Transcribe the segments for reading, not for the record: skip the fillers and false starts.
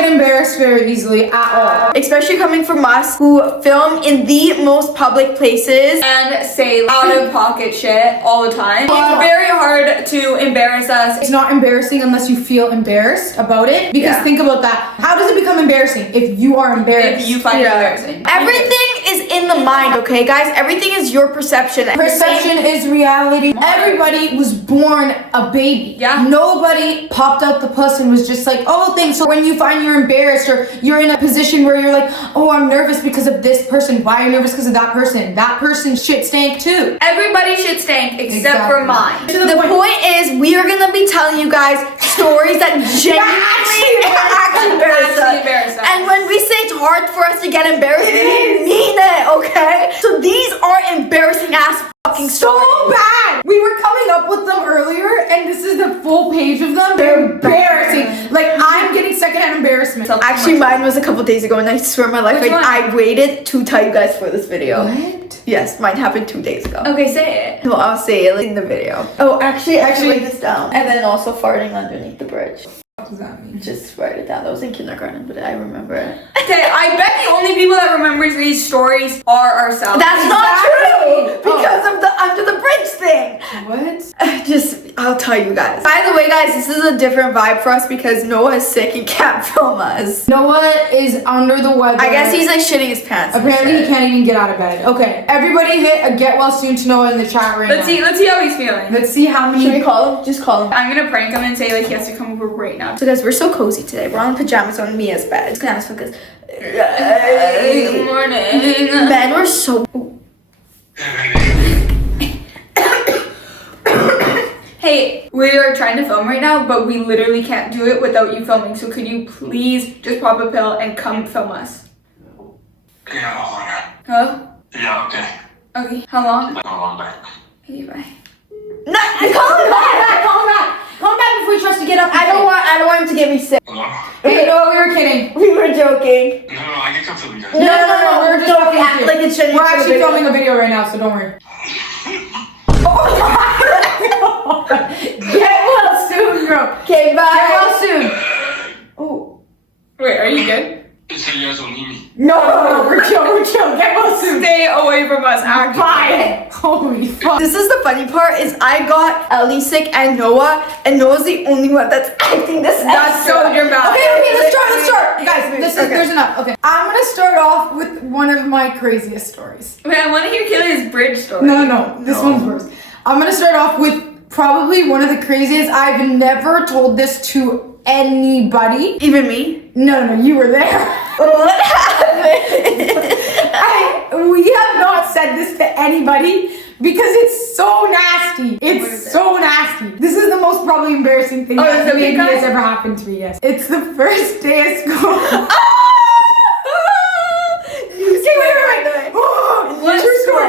get embarrassed very easily at all. Especially coming from us who film in the most public places and say out of pocket shit all the time. It's very hard to embarrass us. It's not embarrassing unless you feel embarrassed about it. Because think about that. How does it become embarrassing? If you are embarrassed. If you find it embarrassing. Everything is in the mind, okay, guys? Everything is your perception. Perception is reality. Everybody was born a baby. Yeah. Nobody popped out the puss and was just like, oh, thanks. So when you find you're embarrassed or you're in a position where you're like, oh, I'm nervous because of this person. Why are you nervous because of that person? That person shit stank too. Everybody should stank except for mine. The point is, we are gonna be telling you guys stories that genuinely actually embarrass us. And when we say it's hard for us to get embarrassed, we mean it, okay? So these are embarrassing ass fucking stories. So bad. We were coming up with them earlier, and this is the full page of them. They're embarrassing. Like, I'm getting secondhand embarrassment. Actually, mine was a couple days ago, and I swear my life, I waited to tell you guys for this video. What? Yes, mine happened 2 days ago. Okay, say it. No, I'll say it in the video. Oh, actually, write this down. And then also farting underneath the bridge. What does that mean? Just write it down. That was in kindergarten, but I remember it. Okay, I bet the only people that remembers these stories are ourselves. That's not true! Because of the under the bridge thing. What? I'll tell you guys. By the way, guys, this is a different vibe for us because Noah is sick and can't film us. Noah is under the weather. I guess he's like shitting his pants. Apparently he can't even get out of bed. Okay, everybody hit a get well soon to Noah in the chat right Let's see how he's feeling. Let's see how many. Should we call him? Just call him. I'm gonna prank him and say like he has to come over right now. So guys, we're so cozy today. We're on pajamas on Mia's bed. It's kind of because Good morning. Men were so. Hey, we are trying to film right now, but we literally can't do it without you filming. So could you please just pop a pill and come film us? Yeah, Huh? yeah, okay. Okay. How long? Like, how long back? Okay, bye. No, call him back. Call him back before he tries to get up. I don't want him to get me sick. Hello? Hey, no, we were kidding. We were joking. No, I can come film you guys. No, we're just don't fucking act like it's genuine. We're actually filming a video right now, so don't worry. Get well soon, bro. Okay, bye. Get well soon. Oh. Wait, are you good? You said you guys don't need me. No, we're chill. Get well soon. Stay away from us, actually. Bye. Holy fuck. This is the funny part is I got Ellie sick and Noah's the only one that's acting this That's so dramatic. Okay, let's start. Guys, there's enough. Okay. I'm gonna start off with one of my craziest stories. Wait, I want to hear Kaylee's bridge story. No, this one's worse. I'm gonna start off with probably one of the craziest. I've never told this to anybody. Even me? No, you were there. What happened? We have not said this to anybody because it's so nasty. It's so nasty. This is the most probably embarrassing thing that maybe has ever happened to me. Yes. It's the first day of school.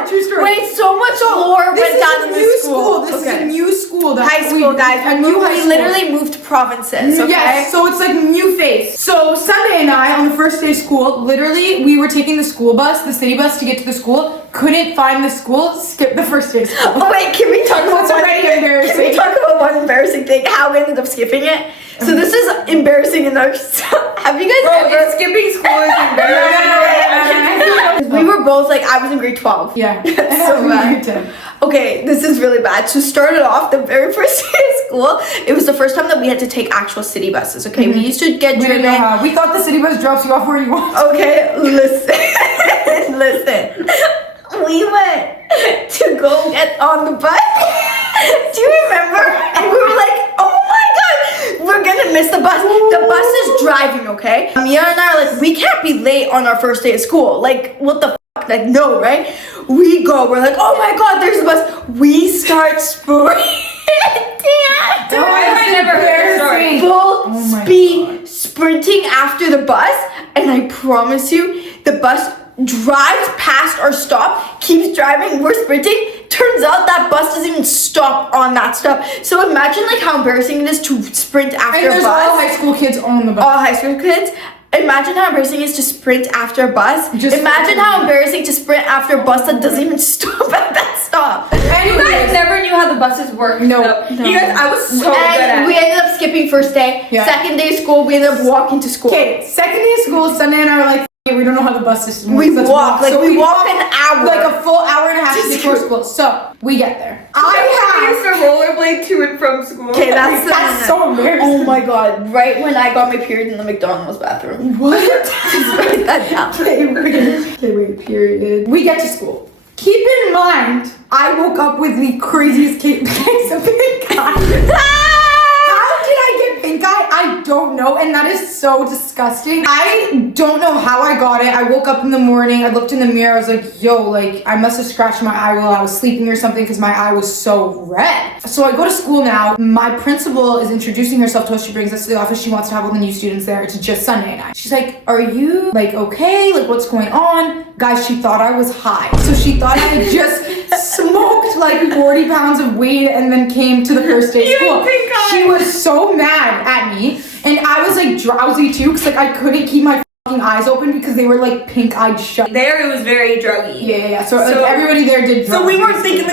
True story. Wait, so much lore went down in this school. This is a new school. High school, guys. A new high We school. literally moved provinces, okay? Yes, so it's like new face. So Sunday and I, on the first day of school, literally, we were taking the school bus, the city bus, to get to the school. Couldn't find the school. Skipped the first day of school. Oh wait, can we talk about embarrassing? Can we talk about one embarrassing thing? How we ended up skipping it? So this is embarrassing in our. Have you guys ever skipping school is embarrassing? We were both like, I was in grade 12. Yeah. So bad. Okay, this is really bad. So started off the very first day of school. It was the first time that we had to take actual city buses. Okay, we used to get We didn't driven. know how. We thought the city bus drops you off where you want. Okay, listen. We went to go get on the bus. Do you remember? And we were like, oh my god, we're gonna miss the bus. The bus is driving, okay? Mia and I are like, we can't be late on our first day of school. Like, what the fuck? Like, no, right? We go, we're like, oh my god, there's the bus. We start sprinting. Why have I never heard this story? Full speed sprinting after the bus, and I promise you, the bus drives past our stop, keeps driving, we're sprinting. Turns out that bus doesn't even stop on that stop. So imagine like how embarrassing it is to sprint after And a there's bus. all high school kids on the bus. All high school kids. Imagine how embarrassing it is to sprint after a bus. Imagine how embarrassing to sprint after a bus that doesn't even stop at that stop. You guys never knew how the buses work. No. You guys, I was so good at we it. ended up skipping first day. Yeah. Second day of school, we ended up walking to school. Okay, second day of school, Sunday and I were like, we don't know how the bus system works. We Let's walk, like So we walk an hour. like a full hour and a half before school. So we get there. I used to rollerblade to and from school. Okay, that's so embarrassing. Oh my god, right when I got my period in the McDonald's bathroom. What? Just write that down. Okay, wait, period. We get to school. Keep in mind, I woke up with the craziest case of pink eye. How did I get pink eye? I don't know, and that is so disgusting. I don't know how I got it. I woke up in the morning, I looked in the mirror, I was like, yo, like, I must have scratched my eye while I was sleeping or something because my eye was so red. So I go to school now. My principal is introducing herself to us. She brings us to the office. She wants to have all the new students there. It's just Sunday night. She's like, are you, like, okay? Like, what's going on? Guys, she thought I was high. So she thought I had just smoked, like, 40 pounds of weed and then came to the first day of school. She was so mad at me. And I was, like, drowsy, too, because, like, I couldn't keep my eyes open because they were like pink-eyed shut. There it was very druggy. Yeah. So like everybody there did drugs. So we were thinking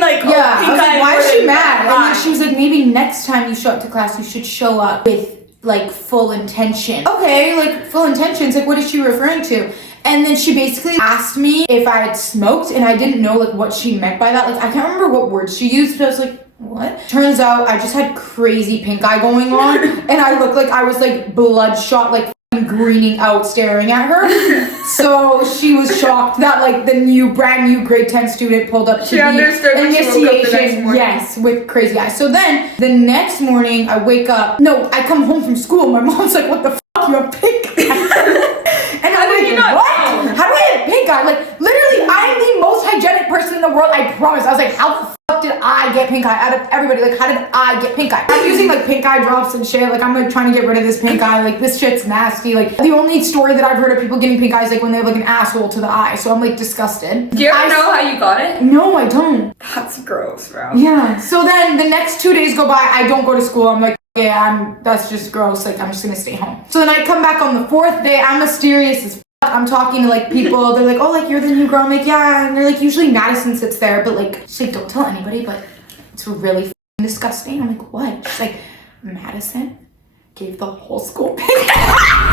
like yeah, I was like, why is she mad? And then she was like, maybe next time you show up to class, you should show up with like full intention. Okay, like full intentions. Like what is she referring to? And then she basically asked me if I had smoked, and I didn't know like what she meant by that. Like I can't remember what words she used, but I was like, what? Turns out I just had crazy pink eye going on, and I looked like I was like bloodshot, like greening out staring at her. So she was shocked that like the brand new grade 10 student pulled up to she understood when she woke up the next morning. Yes, with crazy eyes. So then the next morning I wake up, I come home from school, my mom's like, what the fuck, you have pink eye? And I'm like, what? How do I have pink eye? Like literally I'm the most hygienic person in the world, I promise. I was like, how the fuck did I get pink eye out of everybody? Like how did I get pink eye? I'm using like pink eye drops and shit. Like I'm like trying to get rid of this pink eye. Like this shit's nasty. Like the only story that I've heard of people getting pink eye is like when they have like an asshole to the eye. So I'm like disgusted. Do you ever know how you got it? No, I don't. That's gross, bro. Yeah. So then the next 2 days go by. I don't go to school. I'm like, yeah, that's just gross. Like I'm just gonna stay home. So then I come back on the 4th day. I'm mysterious as I'm talking to like people. They're like, oh, like you're the new girl. I'm like, yeah. And they're like, usually Madison sits there, but like, she's like, don't tell anybody, but it's really disgusting. I'm like, what? She's like, Madison gave the whole school pink eye.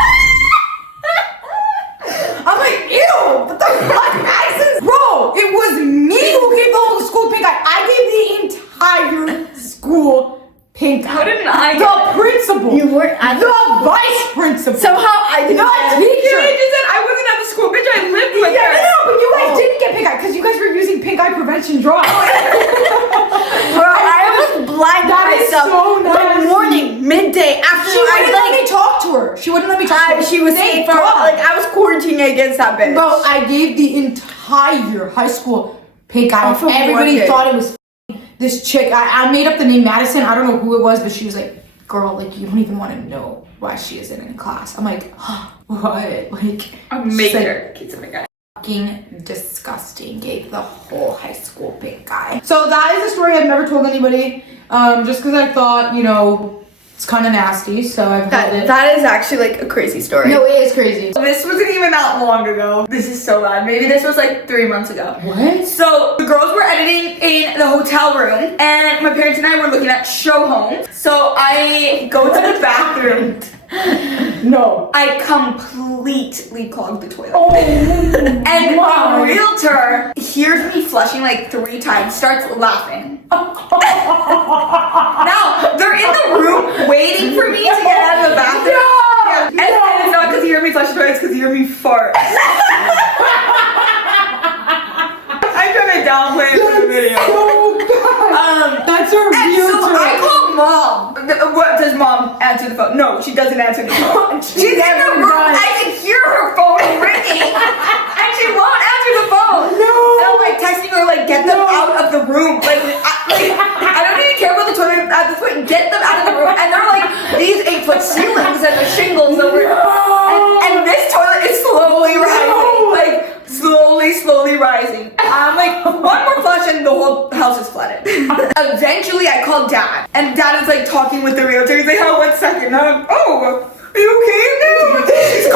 I'm like, ew, what the fuck, Madison? Bro, it was me who gave the whole school pink eye. I gave the entire school pink eye. How didn't I get the principal. You weren't at the vice principal. Somehow I didn't. Not teacher. You just said I wasn't at the school, bitch. I lived with her. No, but you guys didn't get pink eye because you guys were using pink eye prevention drops. Bro, I was blind That is myself. so nice. The morning, midday, after She wouldn't let me talk to her. She wouldn't let me talk to her. She was Thank safe. God. Like I was quarantining against that bitch. Bro, I gave the entire high school pink eye. Off of Everybody what? thought it was this chick. I made up the name Madison. I don't know who it was, but she was like, girl, like you don't even want to know why she isn't in class. I'm like, what? Like A she's major kids of my guy. fucking disgusting. Gave the whole high school pink eye. So that is a story I've never told anybody. Just because I thought, it's kind of nasty, so I've held it. That is actually like a crazy story. No, it is crazy. This wasn't even that long ago. This is so bad. Maybe this was like 3 months ago. What? So the girls were editing in the hotel room, and my parents and I were looking at show home. So I go to the bathroom. No. I completely clogged the toilet. Oh, and wow. the realtor hears me flushing like 3 times, starts laughing. Now, they're in the room waiting for me to get out of the bathroom. No! Yeah. And it's not because he heard me flush the toilet, it's because he heard me fart. I'm trying to downplay it for the video. That's our And realtor. so I call mom. What does mom answer the phone? No, she doesn't answer the phone. She's in the room. I can hear her phone ringing, and she won't answer the phone. No. And I'm like texting her, like, get them out of the room. Like, I don't even care about the toilet at this point. Get them out of the room. And they're like these 8-foot ceilings and the shingles over. And this toilet is slowly rising, like slowly rising. I'm like, one more flush and the whole house is flooded. Eventually, I called Dad, and Dad is like talking with the realtor. He's like, oh, 1 second. And I'm like, oh, are you okay now? She's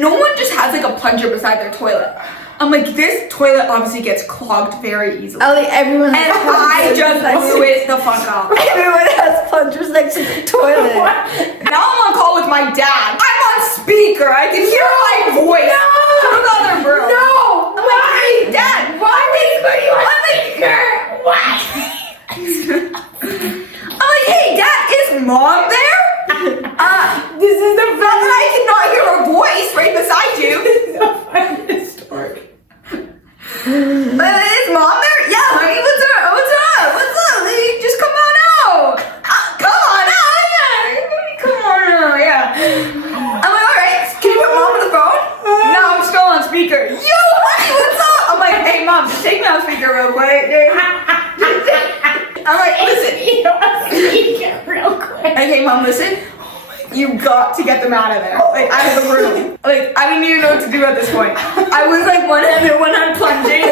no one just has like a plunger beside their toilet. I'm like, this toilet obviously gets clogged very easily. Everyone And I just blew it the fuck up. Everyone has plungers next to the toilet. Now I'm on call with my dad. I'm on speaker. I can hear my voice from the other room. No! I'm like, hey, Dad. Why are you on speaker? Why? I'm like, hey, Dad, is Mom there? This is the Not that I cannot hear her voice right beside you. This is the funniest story. Is Mom there? Yeah, honey, what's up? What's up? What's up? Hey, just come on out. Come on out. Yeah. Come on out. Yeah. I'm like, all right. Can you put Mom on the phone? No, I'm still on speaker. Yo, honey, what's up? I'm like, hey, Mom, just take me on speaker real quick. I'm like, listen. Real quick. Okay, Mom, listen. You got to get them out of there. Like, out of the room. Like, I didn't even know what to do at this point. I was like one hand plunging.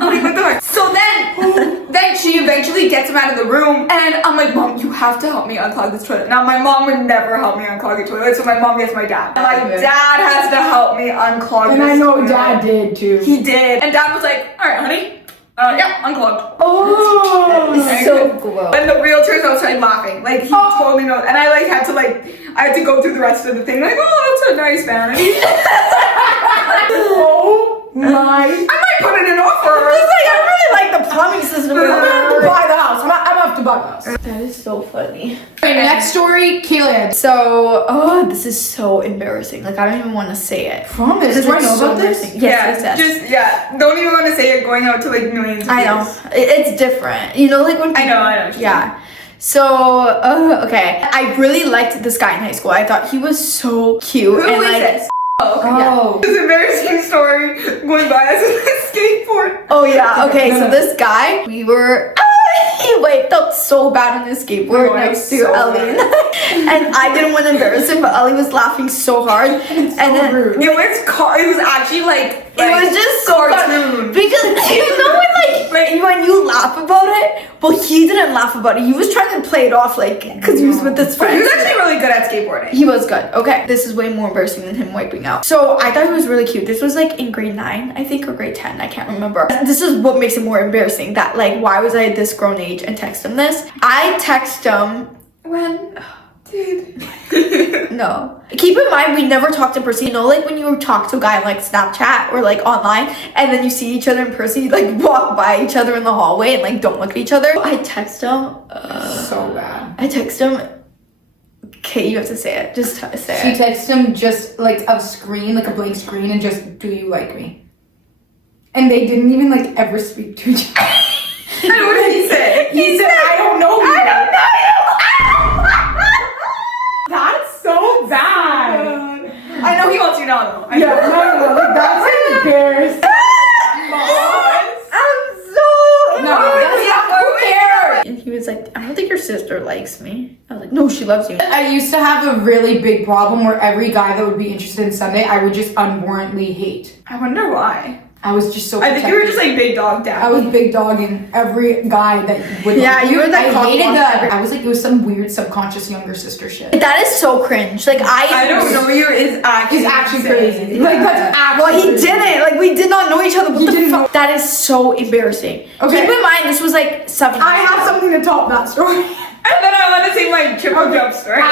Like, what the fuck? So then she eventually gets him out of the room, and I'm like, Mom, you have to help me unclog this toilet. Now, my mom would never help me unclog the toilet, so my mom gets my dad. My dad has to help me unclog And this I know toilet. Dad did too. He did. And Dad was like, all right, honey. Yeah, unclogged. Oh, It's so gross. And the realtor's outside laughing. Like, he totally knows. And I like had to go through the rest of the thing. Like, oh, that's a nice man. oh my! I might put in an offer. I really like the plumbing system. I'm gonna have to buy the house. I'm gonna have to buy the house. That is so funny. Okay, next story, Caleb. So, this is so embarrassing. Like, I don't even want to say it. Promise. Because Do I it's know so about this? embarrassing. Yes. Just, don't even want to say it going out to like millions of I know. views. It's different. You know, like when I know. Yeah. So, okay. I really liked this guy in high school. I thought he was so cute. Who and is like, this? Oh, okay. Oh. This embarrassing story going by as a skateboard. Oh, yeah. Okay, so this guy, we were... He wiped up so bad on his skateboard next to so Ellie. And I didn't want to embarrass him, but Ellie was laughing so hard. And then... rude. It was actually like It was just so cartoon. fun because you know when you laugh about it, but he didn't laugh about it. He was trying to play it off like because he was with his But he friends. was actually really good at skateboarding. He was good. Okay, this is way more embarrassing than him wiping out. So I thought he was really cute. This was like in grade 9, I think, or grade 10. I can't remember. This is what makes it more embarrassing. That like, why was I at this grown age and text him this? I text him when. Dude. No. Keep in mind, we never talked in person. You know, like when you talk to a guy on like Snapchat or like online, and then you see each other in person, you like walk by each other in the hallway and like don't look at each other. I text him. So bad. I text him. Okay, you have to say it. Just say She it. texted him just like a screen, like a blank screen, and just, do you like me? And they didn't even like ever speak to each other. And what did he say? He said, I don't know you. I don't know That's so bad. I know he wants you now though. I Yeah, know. no, like that's embarrassing. I'm so No, that's not, who cares? And he was like, I don't think your sister likes me. I was like, no, she loves you. I used to have a really big problem where every guy that would be interested in Sunday, I would just unwarrantly hate. I wonder why. I was just so I think you were protective. just like big dog dad. I was big dogging every guy that would. Yeah, you were the I cock hated monster. that. I was like, it was some weird subconscious younger sister shit. That is so cringe. Like, I don't know you is actually It's actually insane. crazy. Like that's actually. Well, he crazy. didn't. Like, we did not know each other. What You the didn't fuck? That is so embarrassing. Okay. Keep in mind, this was like 7 I have something to top that story. And then I want to say my triple jump story.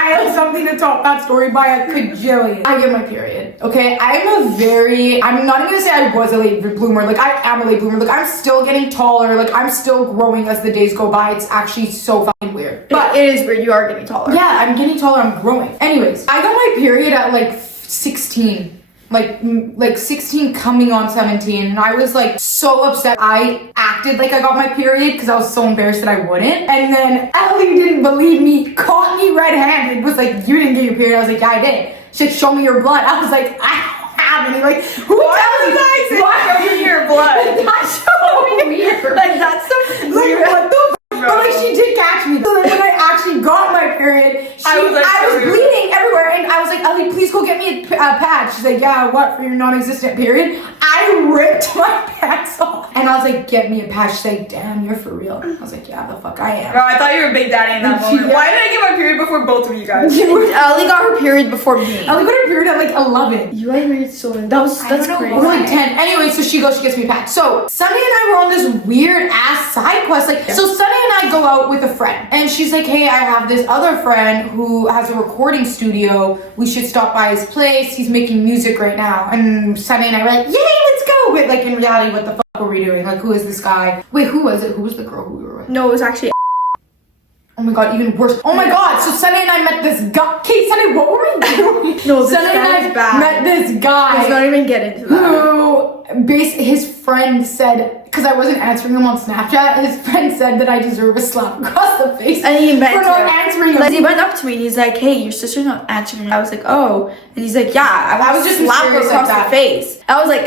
I have something to top that story by a cajillion. I get my period, okay? I'm not even gonna say I was a late bloomer. Like, I am a late bloomer. Like, I'm still getting taller. Like, I'm still growing as the days go by. It's actually so fucking weird. But it is weird. You are getting taller. Yeah, I'm getting taller. I'm growing. Anyways, I got my period at like 16. Like 16 coming on 17, and I was like so upset. I acted like I got my period because I was so embarrassed that I wouldn't. And then Ellie didn't believe me, caught me red-handed, was like, you didn't get your period. I was like, yeah, I did. She said, show me your blood. I was like, I don't have any. Like, who tells you that? Show me your blood. That's so weird. Like, that's so Like, what the but like, she did catch me. So then when I actually got my period, I was bleeding everywhere, and I was like, Ellie, please go get me a pad. She's like, yeah, what, for your non-existent period? I I ripped my pants off. And I was like, get me a patch. She's like, damn, you're for real. I was like, yeah, the fuck I am. Bro, I thought you were Big Daddy in that moment. Why did I get my period before both of you guys? Ellie got her period before me. I got her period at like 11. You had period so late. That's crazy. Or like 10. Anyway, so she gets me a patch. So Sunny and I were on this weird ass side quest. Like, so Sunny and I go out with a friend, and she's like, hey, I have this other friend who has a recording studio. We should stop by his place. He's making music right now. And Sunny and I were like, yay, let's go. But like in reality, what the fuck were we doing? Like, who is this guy? Wait, who was it? Who was the girl who we were with? No, it was actually. Oh my god, even worse. Oh my god, so Sunny and I met this guy. Kate, Sunny, what were we doing? No, this Sunny guy and is I bad. met this guy. Let's not even get into that. Who, his friend said, because I wasn't answering him on Snapchat, his friend said that I deserve a slap across the face And he meant for not to. answering him. Like, he went up to me and he's like, hey, your sister's not answering me. I was like, oh. And he's like, yeah, I was just slap her mysterious across like the that. face. I was like,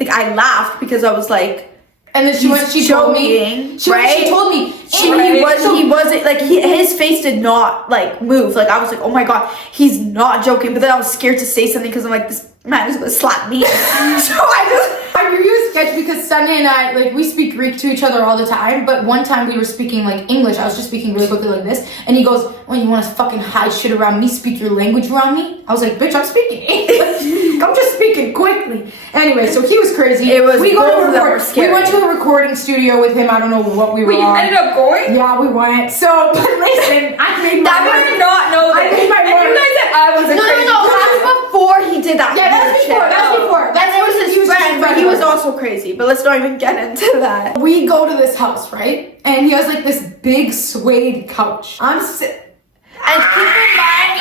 like I laughed because I was like, And then she told me. joking, She told me. he wasn't like his face did not like move. Like I was like, oh my god, he's not joking. But then I was scared to say something because I'm like, this man is gonna slap me. So I knew you were sketch because Sunny and I, like, we speak Greek to each other all the time, but one time we were speaking, like, English. I was just speaking really quickly like this, and he goes, well, you want to fucking hide shit around me, speak your language around me? I was like, bitch, I'm speaking English. I'm just speaking quickly. Anyway, so he was crazy. It was we both of them were we scary. went to a recording studio with him. I don't know what we were Wait, you on. ended up going? Yeah, we went. So, but listen, I made my That man did not know I that. made my And you guys said I was a crazy no, person. that's before he did that. Yeah, that's weird before. shit. That's before. And there was his He was just friend, a but friend he of was ours. also crazy. But let's not even get into that. We go to this house, right? And he has like this big suede couch. And keep in mind,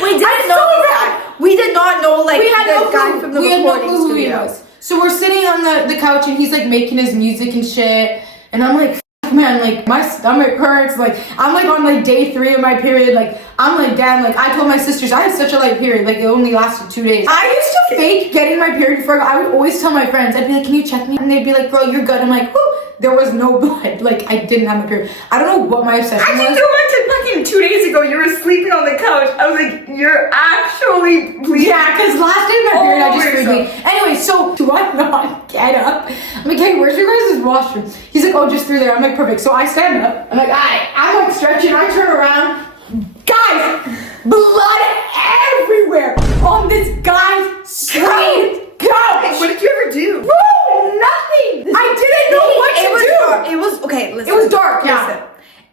we didn't know that. We did not know like We had the no guy clue. from the We had no recording clue who he studio. was. So we're sitting on the couch and he's like making his music and shit. And I'm like, fuck, man, like my stomach hurts. Like I'm like on like day 3 of my period. Like I'm like, damn, like I told my sisters I had such a light period. Like it only lasted 2 days. I used to fake getting my period before I would always tell my friends. I'd be like, can you check me? And they'd be like, girl, you're good. I'm like, whoo. There was no blood. Like I didn't have my period. I don't know what my obsession I think was. you went to fucking 2 days ago. You were sleeping on the couch. I was like, you're actually bleeding. Yeah, because last day of my period, I just Oh, freaked. Anyway, so do I not get up? I'm like, hey, where's your guys' washroom? He's like, oh, just through there. I'm like, perfect. So I stand up. I'm like, I'm like stretching. I turn around. Guys, blood everywhere on this guy's suede couch. What did you ever do? Bro, nothing. I didn't know what to do. It was okay. Listen. It was dark. Yeah. Listen.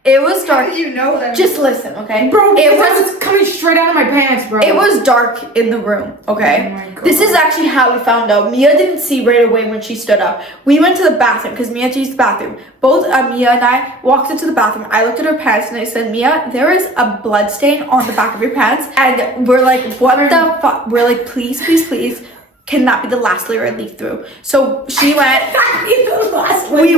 It was How dark. did you know that? Just listen, okay? Bro, it it was was coming straight out of my pants, bro. It was dark in the room, okay? Oh my God. This is actually how we found out. Mia didn't see right away when she stood up. We went to the bathroom because Mia had to use the bathroom. Both Mia and I walked into the bathroom. I looked at her pants and I said, Mia, there is a blood stain on the back of your pants. And we're like, what the fuck? We're like, please, please, please. Can that be the last layer I leak through? So she went. We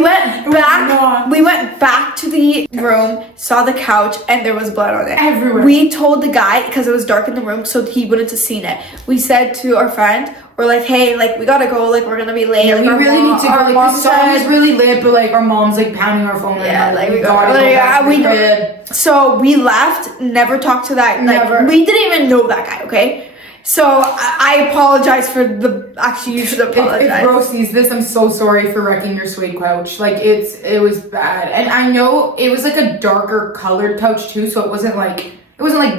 went back to the room, saw the couch, and there was blood on it. Everywhere. We told the guy because it was dark in the room, so he wouldn't have seen it. We said to our friend, we're like, hey, like we gotta go, like we're gonna be late. Yeah, like, we our really mom- need to go. our Like mom the song is said- really lit, but like our mom's like pounding our phone. Yeah, like we gotta gotta go go. back to the We crib. So we left, never talked to that. Never. Like we didn't even know that guy. Okay. So I apologize for the. Actually, you should apologize. If Bro sees this, I'm so sorry for wrecking your suede couch. Like it was bad, and I know it was like a darker colored couch too, so it wasn't like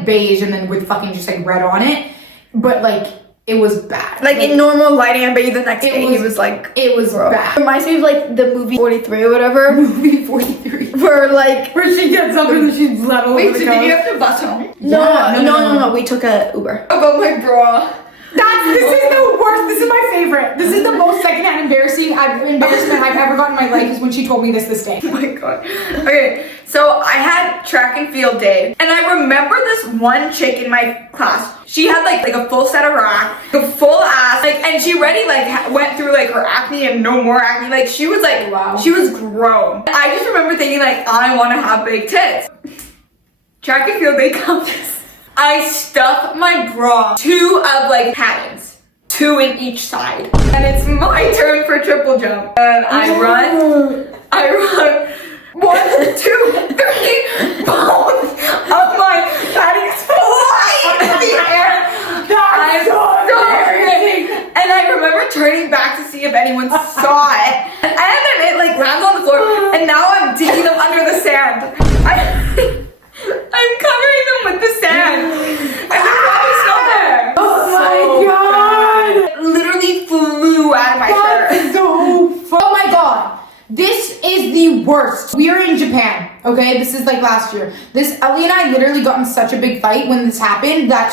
beige and then with fucking just like red on it, but like it was bad. Like in normal lighting, I bet you the next day he was like, it was bad. Reminds me of like the movie 43 or whatever. Movie 43, Where like where she gets up and she's blood all Wait, over so the did you couch. have to bus home? no. We took a Uber. About my bra. This is the worst. This is my favorite. This is the most secondhand embarrassment I've ever gotten in my life. Is when she told me this day. Oh my god. Okay, so I had track and field day, and I remember this one chick in my class. She had like a full set of rack, a full ass, like, and she already went through like her acne and no more acne. Like she was like, Wow. she was grown. I just remember thinking like, I want to have big tits. Track and field day comes. I stuff my bra 2 of like paddings, 2 in each side, and it's my turn for triple jump. And I run. 1, 2, 3, boom! Of my paddings fly in the air. I'm so embarrassing. And I remember turning back to see if anyone saw it. And then it like lands on the floor, and now I'm digging them under the sand. I'm covering them with the sand. And they're probably still there. Oh my god! It literally flew out of my shirt. That's so fun. Oh my god. This is the worst. We are in Japan, okay? This is like last year. Ellie and I literally got in such a big fight when this happened that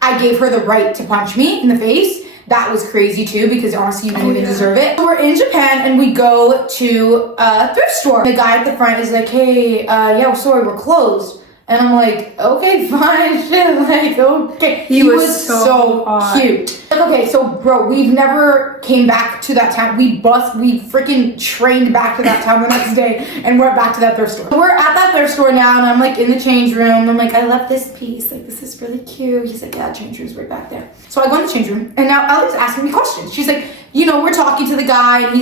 I gave her the right to punch me in the face. That was crazy too, because honestly, you didn't even deserve it. So we're in Japan and we go to a thrift store. The guy at the front is like, hey, yeah, sorry, we're closed. And I'm like, okay, fine, shit, like, okay. He was so cute. Like, okay, so bro, we've never came back to that town. We freaking trained back to that town the next day and we're back to that thrift store. We're at that thrift store now and I'm like in the change room. I'm like, I love this piece. Like, this is really cute. He's like, yeah, change room's right back there. So I go in the change room and now Ellie's asking me questions. She's like, you know, we're talking to the guy and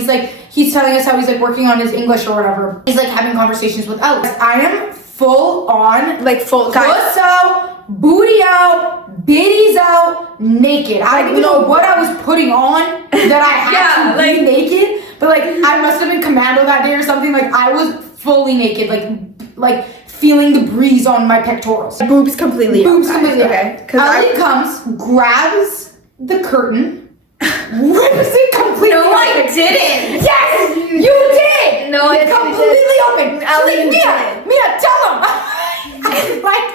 he's telling us how he's like working on his English or whatever. He's like having conversations with Ellie. I am full on, like full puss out, booty out, bitties out, naked. I don't even know what I was putting on that I had to be naked, but like I must have been commando that day or something. Like I was fully naked, like feeling the breeze on my pectorals. Boobs completely. Okay. Ellie comes, grabs the curtain, rips it completely. No, I open. didn't. Yes, you did. No, it's completely open. Ellie, Mia, tell him. I'm like,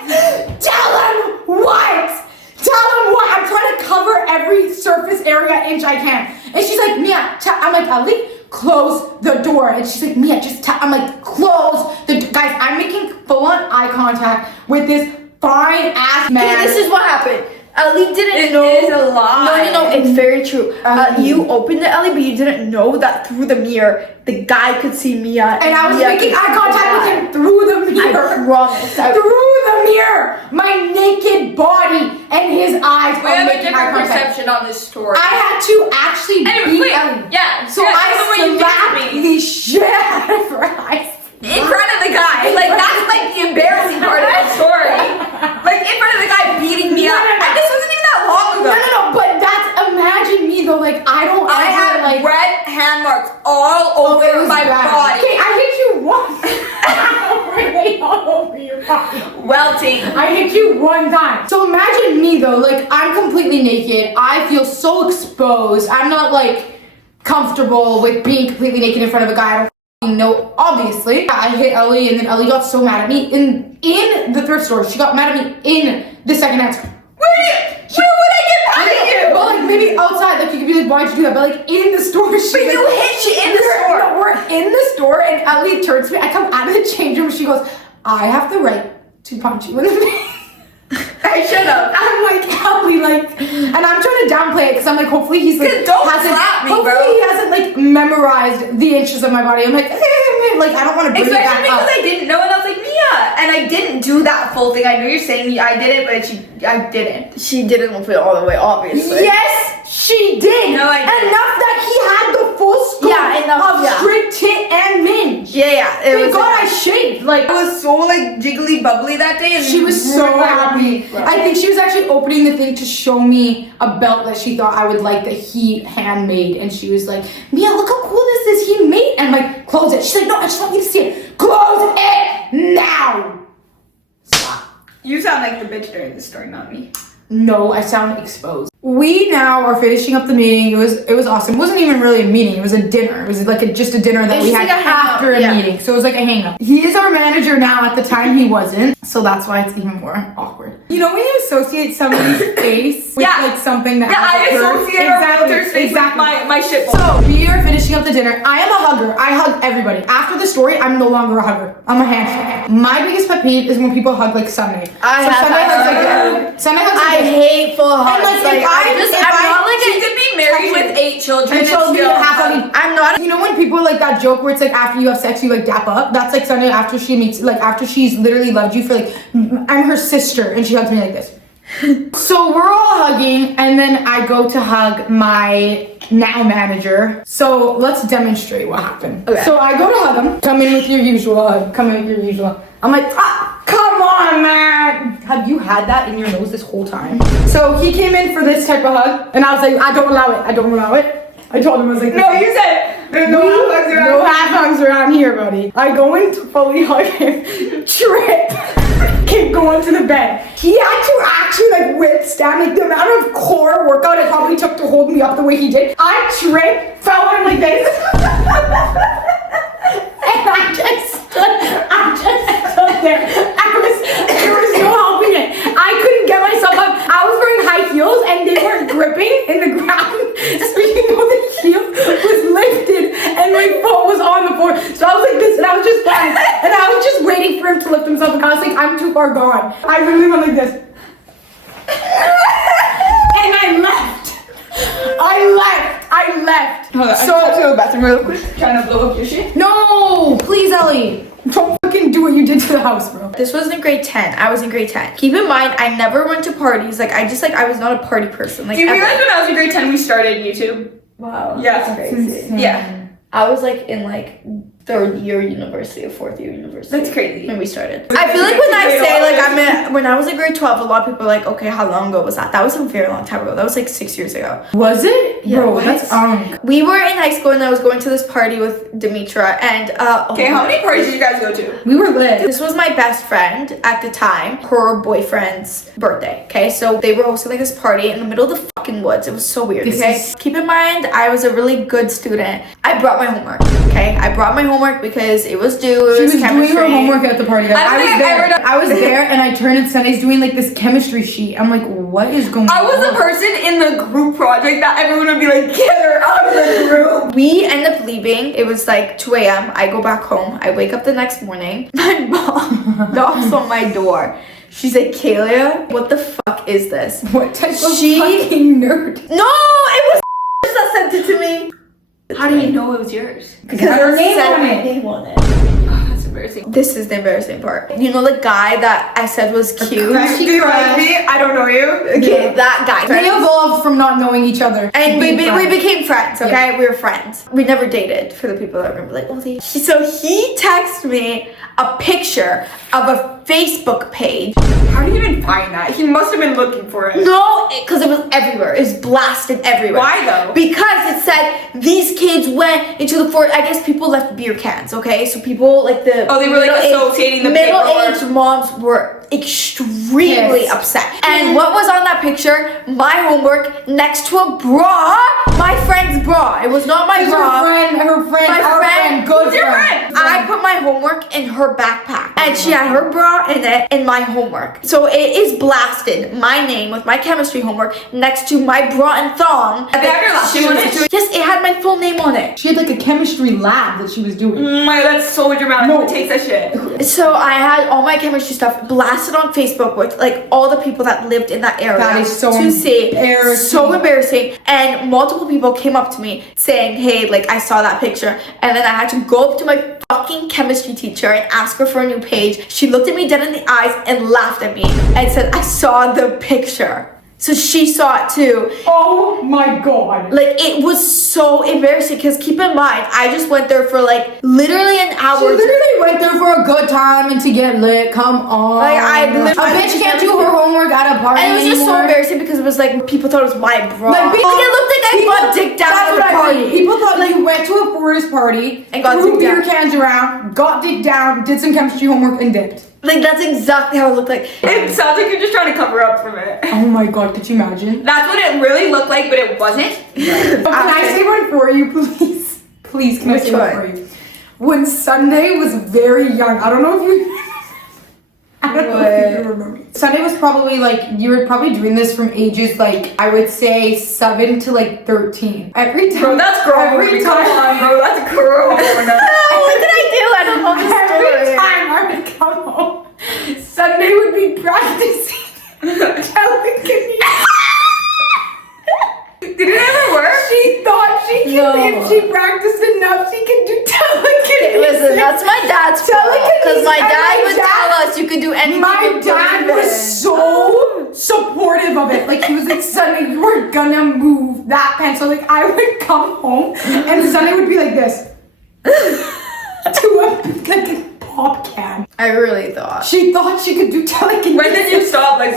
tell him what? Tell him what? I'm trying to cover every surface area inch I can. And she's like, Mia, I'm like, Ellie, close the door. And she's like, Mia, just I'm like, close the guys. I'm making full on eye contact with this fine ass man. Okay, this is what happened. Ellie didn't know. It is a lie. No, it's very true. You opened it, Ellie, but you didn't know that through the mirror, the guy could see Mia. And I was making eye contact with him through the mirror. I promise. Through the mirror. My naked body and his eyes. We have a different perception on this story. I had to actually beat Ellie. Yeah. So I slapped the shit out of her eyes. In front of the guy. Like, that's like the embarrassing part of the story. Like, in front of the guy beating me up. And this wasn't even that long ago. No, but imagine me though, like, I had like red hand marks all over my body. Okay, I hit you once. Really all over your body. Welting. I hit you one time. So imagine me though, like, I'm completely naked. I feel so exposed. I'm not like comfortable with being completely naked in front of a guy. I don't no, obviously. I hit Ellie and then Ellie got so mad at me in the thrift store. She got mad at me in the secondhand store. Where would I get mad at you? Well, like maybe outside, like you could be like, why'd you do that? But like in the store, she. But you hit in the store. No, we're in the store and Ellie turns to me. I come out of the change room. She goes, I have the right to punch you in the face. I should have. I'm like, Ellie, like, and I'm trying to downplay it because I'm like, hopefully he's like, don't slap me, hopefully bro. he hasn't like memorized the inches of my body. I'm like, like I don't want to bring it back Especially because up. I didn't know, and I was like, Mia, and I didn't do that full thing. I know you're saying I did it, but I didn't. She didn't put it all the way, obviously. Yes, she did. No, I didn't. Enough that he had the full scope of straight tit and minge. Yeah. Thank God I shaved. Like I was so like jiggly bubbly that day, and she was so happy. Right. I think she was actually opening the thing to show me a belt that she thought I would like that he handmade, and she was like, Mia, look how cool this is. He made, and I'm like, close it. She's like, no, I just want you to see it. Close it now. Stop. You sound like the bitch during the story, not me. No, I sound exposed. We now are finishing up the meeting. It was awesome. It wasn't even really a meeting. It was a dinner. It was like just a dinner that we had like after a meeting. So it was like a hang up. He is our manager now. At the time he wasn't. So that's why it's even more awkward. You know when you associate somebody's face with like something that I associate our realtor's face with my shit. So we are finishing up the dinner. I am a hugger. I hug everybody. After the story, I'm no longer a hugger. I'm a handshake. My biggest pet peeve is when people hug like Sunday. Sunday hugs I hate full hugs. I'm not like she could be married with 8 children and still I'm not. You know when people like that joke where it's like after you have sex you like dap up? That's like Sunday after she meets, like after she's literally loved you for like, I'm her sister and she hugs me like this. So we're all hugging and then I go to hug my now manager. So let's demonstrate what happened. Okay. So I go to hug him. Come in with your usual hug. I'm like, come on, man. Have you had that in your nose this whole time? So he came in for this type of hug and I was like, I don't allow it. I told him I was like, No, you said there's no half hugs around. No half hugs around here, buddy. I go in to fully hug him, trip, keep going to the bed. He had to actually like withstand like the amount of core workout it probably took to hold me up the way he did. I tripped, fell on him like this. And I just stood there. There was no helping it. I couldn't get myself up. I was wearing high heels and they weren't gripping in the ground. So you know the heel was lifted and my foot was on the floor. So I was like this and I was just fine. And I was just waiting for him to lift himself and I was like, I'm too far gone. I literally went like this. And I left. Hold on, So I'm going to the bathroom real quick. Trying to blow up your shit. no, please, Ellie. Don't fucking do what you did to the house, bro. This was in grade 10. I was in grade 10. Keep in mind, I never went to parties. Like, I was not a party person. Like, Do you ever. realize when I was in grade 10 we started YouTube? Wow. Yeah. That's crazy. Yeah. I was like in like third year university or fourth year university. That's crazy. When we started. I feel like when I say like when I was in grade 12, a lot of people are like, okay, how long ago was that? That was a very long time ago. That was like 6 years ago. Was it? Yeah, Bro, what? that's We were in high school and I was going to this party with Demitra and Okay, how many parties did you guys go to? we were lit. This was my best friend at the time, her boyfriend's birthday. Okay, so they were hosting like this party in the middle of the fucking woods. It was so weird. Keep in mind, I was a really good student. I brought my homework. Okay, I brought my homework because it was due. She was chemistry. doing her homework at the party. Guys. I don't think I've ever done- I was there and I turned and Sunny's doing like this chemistry sheet. I'm like, what is going on? I was the person in the group project that everyone would be like, get her out of the group. We end up leaving. It was like 2 a.m. I go back home. I wake up the next morning. My mom knocks on my door. She's like, Kalia, what the fuck is this? What type of She- fucking nerd? No, it was that sent it to me. How do you know it was yours? Because her name Said on my it. name on it. Oh, that's embarrassing. This is the embarrassing part. You know the guy that I said was cute? Do you like me? I don't know you. Okay, that guy. We evolved from not knowing each other. And we became became friends, okay? We were friends. We never dated, for the people that remember. Like, oh, they... So he texted me a picture of a Facebook page. How do you even find that? He must have been looking for it. No, because it was everywhere. It was blasted everywhere. Why though? Because it said these kids went into the forest. I guess people left beer cans, okay? So people like the Oh, they were like associating the middle-aged moms were extremely Pissed. upset. And what was on that picture? My homework next to a bra. My friend's bra. It was not my bra. Her friend, My our friend, good who's your friend. I put my homework in her backpack and she had her bra in it and my homework. So it is blasted, my name with my chemistry homework next to my bra and thong. Did they have your last name on it? Yes, it had my full name on it. She had like a chemistry lab that she was doing. My, that's so dramatic. No. Who takes that shit? So I had all my chemistry stuff blasted on Facebook with like all the people that lived in that area. That is so to see. embarrassing. So embarrassing. And multiple people came up to me saying, hey, like I saw that picture. And then I had to go up to my fucking chemistry teacher and ask her for a new page. She looked at me dead in the eyes and laughed at me and said, I saw the picture. So she saw it too. Oh my god. Like it was so embarrassing because keep in mind, I just went there for like literally an hour. She literally went there for a good time and to get lit. Come on. Like, I a literally- bitch can't do her homework at a party. And it was just so anymore. embarrassing because it was like people thought it was my bra. Like, Like, it looked like I got dicked down That's at what the I party. mean. People thought like you went to a forest party And got threw dicked beer down. cans around, got dicked down, did some chemistry homework, and dipped. Like that's exactly how it looked like. It sounds like you're just trying to cover up from it. Oh my god, could you imagine? That's what it really looked like, but it wasn't. Can I say one for you, please? Please, can I Which say one one? for you? When Sunday was very young, I don't know if you... I don't know if you remember. Sunday was probably like, you were probably doing this from ages like, I would say 7 to like 13. Every time. Bro, that's grown. Every Come time. on, bro, that's grown. What did I do? I don't know the Every story. time I would come home, Sunday would be practicing telekinesis. Did it ever work? She thought she could, No. if she practiced enough, she could do telekinesis. Listen, that's my dad's fault. Because my And dad my would dad- tell us you could do anything. My you dad believe in. was so supportive of it. Like he was like, Sunday, you are gonna move that pencil. Like I would come home and Sunday would be like this. To a like a pop can. I really thought. She thought she could do telekinesis. When did you stop Like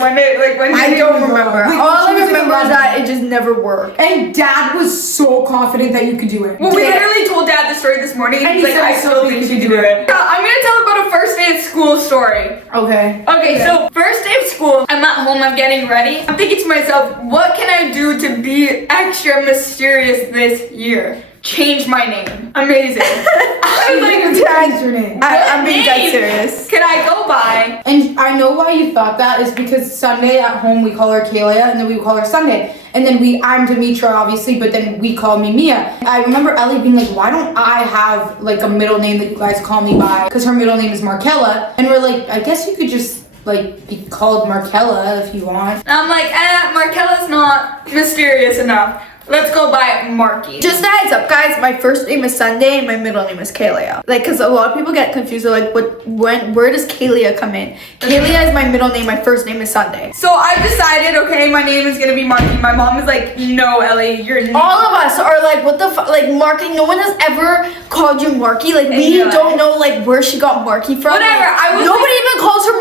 when I don't remember. Like, All I she was like remember is 11. that it just never worked. And Dad was so confident that you could do it. Well, we literally told Dad the story this morning, and he's like, said I still think you can do it. I'm gonna tell about a first day of school story. Okay. Okay, so first day of school, I'm at home, I'm getting ready. I'm thinking to myself, what can I do to be extra mysterious this year? Change my name. Amazing. I was like, Change your name. I'm being dead name serious. can I go by? And I know why you thought that is because Sunday at home we call her Kalia and then we call her Sunday. And then I'm Demitra obviously, but then we call me Mia. I remember Ellie being like, why don't I have like a middle name that you guys call me by? Because her middle name is Markella. And we're like, I guess you could just like be called Markella if you want. And I'm like, Markella's not mysterious enough. Let's go by Marky. Just a heads up, guys. My first name is Sunday and my middle name is Kalia. Like, cause a lot of people get confused. They're like, where does Kalia come in? Kalia is my middle name. My first name is Sunday. So I've decided, okay, my name is gonna be Marky. My mom is like, no, Ellie, you're not. All of us are like, what the fuck? Like, Marky. No one has ever called you Marky. Like, we you're don't know like where she got Marky from. Whatever, Like, I was nobody even calls her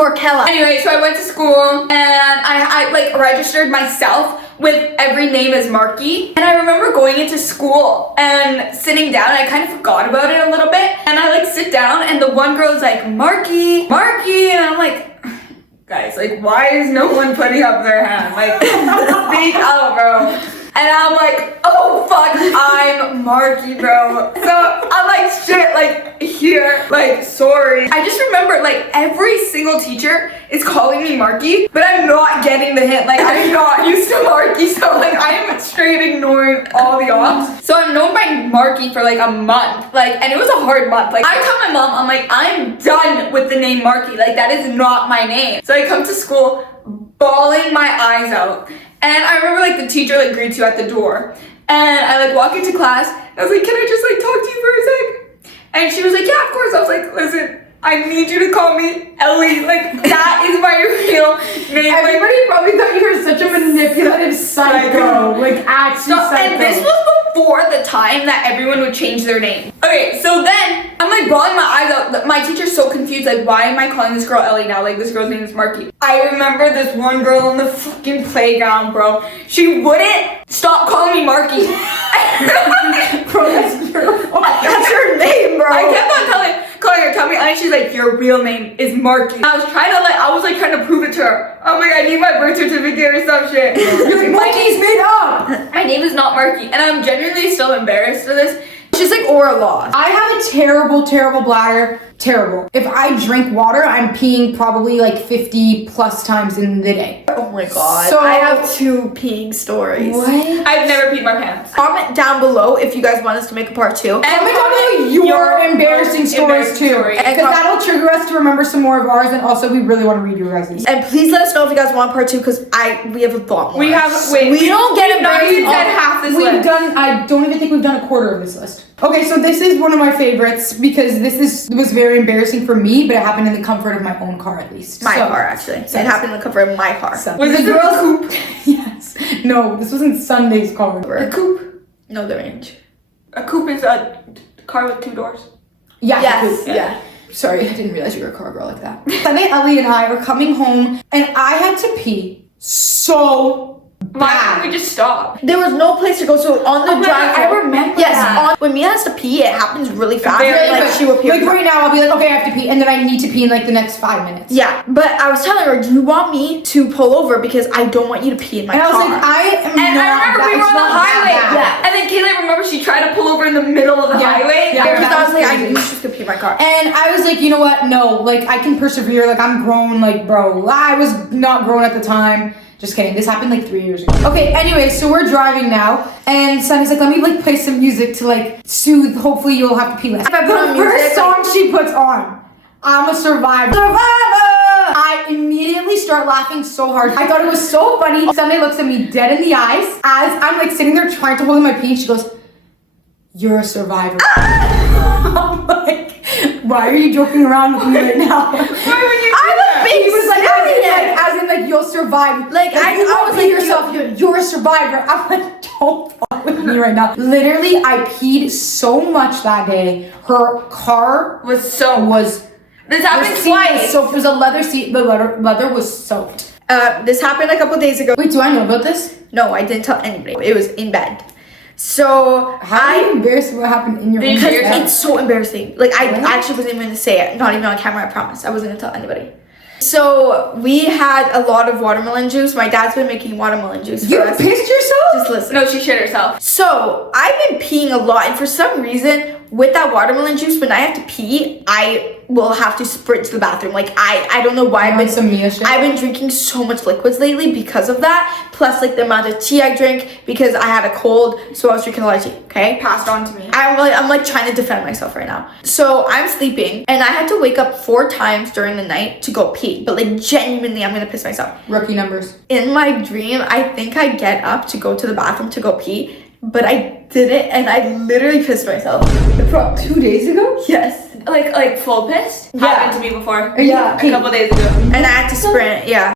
Markella. Anyway, so I went to school and I like registered myself with every name as Marky. And I remember going into school and sitting down. I kind of forgot about it a little bit. And I like sit down and the one girl is like, Marky, Marky. And I'm like, guys, like, why is no one putting up their hand? Like, speak out, bro. And I'm like, oh fuck, I'm Marky, bro. So I'm like, shit, like, here, like, sorry. I just remember, like, every single teacher is calling me Marky, but I'm not getting the hint. Like, I'm not used to Marky, so, like, I am straight ignoring all the opps. So I'm known by Marky for, like, a month. Like, and it was a hard month. Like, I tell my mom, I'm like, I'm done with the name Marky. Like, that is not my name. So I come to school bawling my eyes out. And I remember like the teacher like greets you at the door. And I like walk into class. And I was like, can I just like talk to you for a sec? And she was like, yeah, of course. I was like, listen, I need you to call me Ellie. Like that is my real name. Everybody probably thought you were such a manipulative psycho. Like actually psycho. And this was before the time that everyone would change their name. Okay, so then I'm like bawling my eyes out. My teacher's so confused. Like, why am I calling this girl Ellie now? Like, this girl's name is Marky. I remember this one girl on the fucking playground, bro. She wouldn't stop calling me Marky. Bro, that's your fault. That's her name, bro. I kept on calling her, tell me, and she's like, your real name is Marky. I was trying to prove it to her. I'm like, I need my birth certificate or some shit. You're like, Marky's made up. My name is not Marky, and I'm genuinely still embarrassed of this. She's like aura lost. I have a terrible, terrible bladder. Terrible. If I drink water, I'm peeing probably like 50 plus times in the day. Oh my god. So- I have 2 peeing stories. What? I've never peed my pants. Comment down below if you guys want us to make a part 2. And Comment down below your embarrassing stories too. story. Because that'll trigger us to remember some more of ours, and also we really want to read your guys'. And please let us know if you guys want part 2 because we have a lot more. We don't get we've not even said half this We've list. done. I don't even think we've done a quarter of this list. Okay, so this is one of my favorites because was very embarrassing for me, but it happened in the comfort of my own car at least. My car actually. It happened in the comfort of my car. Was it the girl coupe? Yes. No, this wasn't Sunday's car. A coupe? No, the range. A coupe is a car with 2 doors. Yeah. Yes. the coupe. Yeah. Sorry, I didn't realize you were a car girl like that. Sunday, Ellie and I were coming home, and I had to pee so Why bad. didn't we just stop? There was no place to go, so on the my drive. God, I remember Yes, that. when Mia has to pee, it happens really fast. Very like quick. she will pee. Like right now, I'll be like, okay, I have to pee, and then I need to pee in like the next 5 minutes. Yeah, but I was telling her, do you want me to pull over because I don't want you to pee in my And I car? was like, I am And not. I remember that, we were it's on the not that highway. bad. Yeah. And then Kayla, remember she tried to pull over in the middle of the Yeah. highway? Yeah. because that I was was like, I crazy. knew she was gonna pee in my car. And I was like, you know what? No, like I can persevere. Like I'm grown. Like bro, I was not grown at the time. Just kidding. This happened like 3 years ago. Okay. Anyway, so we're driving now, and Sunny's like, let me like play some music to like soothe. Hopefully, you'll have to pee less. If I put on The first music, song she puts on, I'm a survivor. Survivor! I immediately start laughing so hard. I thought it was so funny. Sunday looks at me dead in the eyes as I'm like sitting there trying to hold in my pee. She goes, "You're a survivor." I'm like, why are you joking around with me right now? Why would you I was being He was like, serious. as in, like, you'll survive. Like, I I was was like, like, yourself, you're a survivor. I'm like, don't fuck with me right now. Literally, I peed so much that day. Her car was so was This the happened seat was twice. soaked. It was a leather seat. The leather was soaked. This happened a couple days ago. Wait, do I know about this? No, I didn't tell anybody. It was in bed. So How are you embarrassed what happened in your own because bed? it's so embarrassing. Like I Really? actually wasn't even gonna say it. Not even on camera, I promise. I wasn't gonna tell anybody. So we had a lot of watermelon juice. My dad's been making watermelon juice for You us. pissed yourself? Just listen. No, she shit herself. So I've been peeing a lot, and for some reason, with that watermelon juice, when I have to pee, I will have to sprint to the bathroom. Like I don't know why You want some Mia shit? I've been drinking so much liquids lately because of that. Plus, like the amount of tea I drink because I had a cold, so I was drinking a lot of tea. Okay. Passed on to me. I'm like trying to defend myself right now. So I'm sleeping, and I had to wake up 4 times during the night to go pee. But like genuinely, I'm gonna piss myself. Rookie numbers. In my dream, I think I get up to go to the bathroom to go pee, but I didn't, and I literally pissed myself. 2 days ago? Yes. Like full pissed? Yeah. Happened to me before. Yeah. A couple days ago. And I had to sprint, yeah.